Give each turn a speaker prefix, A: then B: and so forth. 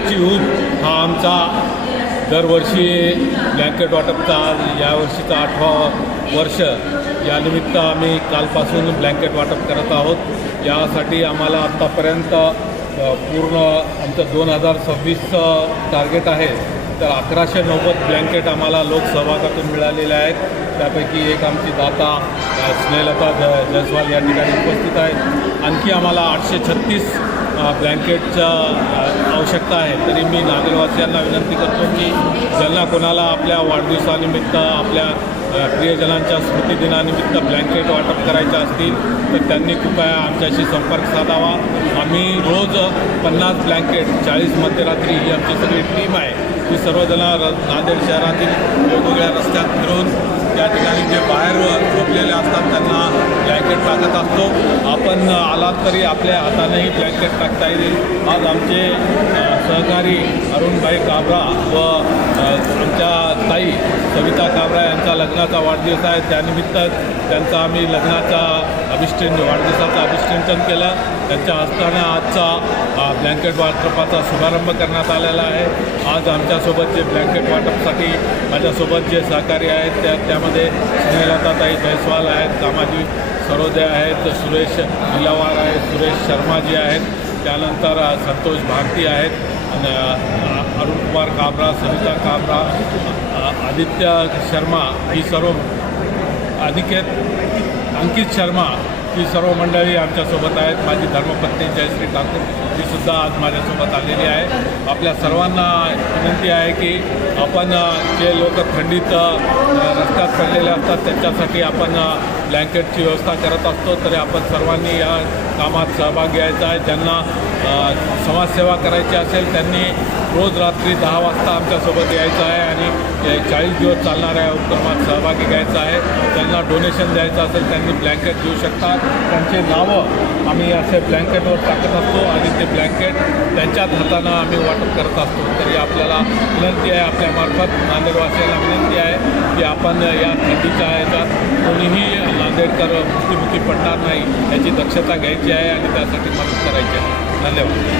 A: ब्लँकेटची use हा आमचा दरवर्षी ब्लँकेट वाटपचा यावर्षीचा आठवा वर्ष. यानिमित्त आम्ही कालपासून ब्लँकेट वाटप करत आहोत. यासाठी आम्हाला आत्तापर्यंत पूर्ण आमचं दोन हजार सव्वीसचं टार्गेट आहे. तर अकराशे नव्वद ब्लँकेट आम्हाला लोकसहभागातून मिळालेले आहेत. त्यापैकी एक आमची दाता स्नेहलता ज जयस्वाल या ठिकाणी उपस्थित आहेत. आणखी आम्हाला आठशे छत्तीस ब्लँकेटचा आवश्यकता आहे. तरी मी नागरवासियांना विनंती करतो की ज्यांना कोणाला आपल्या वाढदिवसानिमित्त आपल्या प्रियजनांच्या स्मृतिदिनानिमित्त ब्लँकेट वाटप करायचे असतील तर त्यांनी कृपया आमच्याशी संपर्क साधावा. आम्ही रोज पन्नास ब्लँकेट चाळीस मध्यरात्री ही आमची सगळी टीम आहे. ती सर्वजण र नांदेड शहरातील वेगवेगळ्या रस्त्यात फिरून त्या ठिकाणी जे बाहेर झोपलेले असतात त्यांना ब्लँकेट टाकत असतो. आपण आलात तरी आपल्या हातानेही ब्लँकेट टाकता येईल. आज आमचे सहकारी अरुणभाई काबरा व आमच्या ताई सविता काबरा यांचा लग्नाचा वाढदिवस आहे. त्यानिमित्त त्यांचा आम्ही लग्नाचा अभिष्टेन वाढदिवसाचं अभिष्टेंचन केलं. त्यांच्या हस्ताने आजचा ब्लँकेट वाटपाचा शुभारंभ करण्यात आलेला आहे. आज आमच्यासोबत जे ब्लँकेट वाटपसाठी माझ्यासोबत जे सहकारी आहेत त्या त्यामध्ये स्नेहलताताई जयस्वाल आहेत कामाजी सरोदे आहेत सुरेश निलावार आहेत सुरेश शर्माजी आहेत. त्यानंतर संतोष भारती आहेत अरुण कुमार काबरा सविता काबरा आदित्य शर्मा ही सर्व अनिकेत अंकित शर्मा ही सर्व मंडळी आमच्यासोबत आहेत. माझी धर्मपत्नी जयश्री ठाकूर ही सुद्धा आज माझ्यासोबत आलेली आहे. आपल्या सर्वांना विनंती आहे की आपण जे लोक थंडीत रस्त्यात पडलेले असतात त्यांच्यासाठी आपण ब्लँकेटची व्यवस्था करत असतो. तरी आपण सर्वांनी या कामात सहभाग घ्यायचा आहे. ज्यांना समाजसेवा करायची असेल त्यांनी रोज रात्री दहा वाजता आमच्यासोबत यायचं आहे आणि चाळीस दिवस चालणाऱ्या उपक्रमात सहभागी घ्यायचा आहे. त्यांना डोनेशन द्यायचं असेल त्यांनी ब्लँकेट देऊ शकतात. त्यांचे नावं आम्ही असे ब्लँकेटवर टाकत असतो आणि ते ब्लँकेट त्यांच्याच हातानं आम्ही वाटप करत असतो. तरी आपल्याला विनंती आहे आपल्यामार्फत नांदेडवासियांना विनंती आहे की आपण या थंडीच्या ह्याच्यात कोणीही नांदेडकर मृत्युमुखी पडणार नाही याची दक्षता घ्यायची आहे आणि त्यासाठी मदत करायची आहे. धन्यवाद.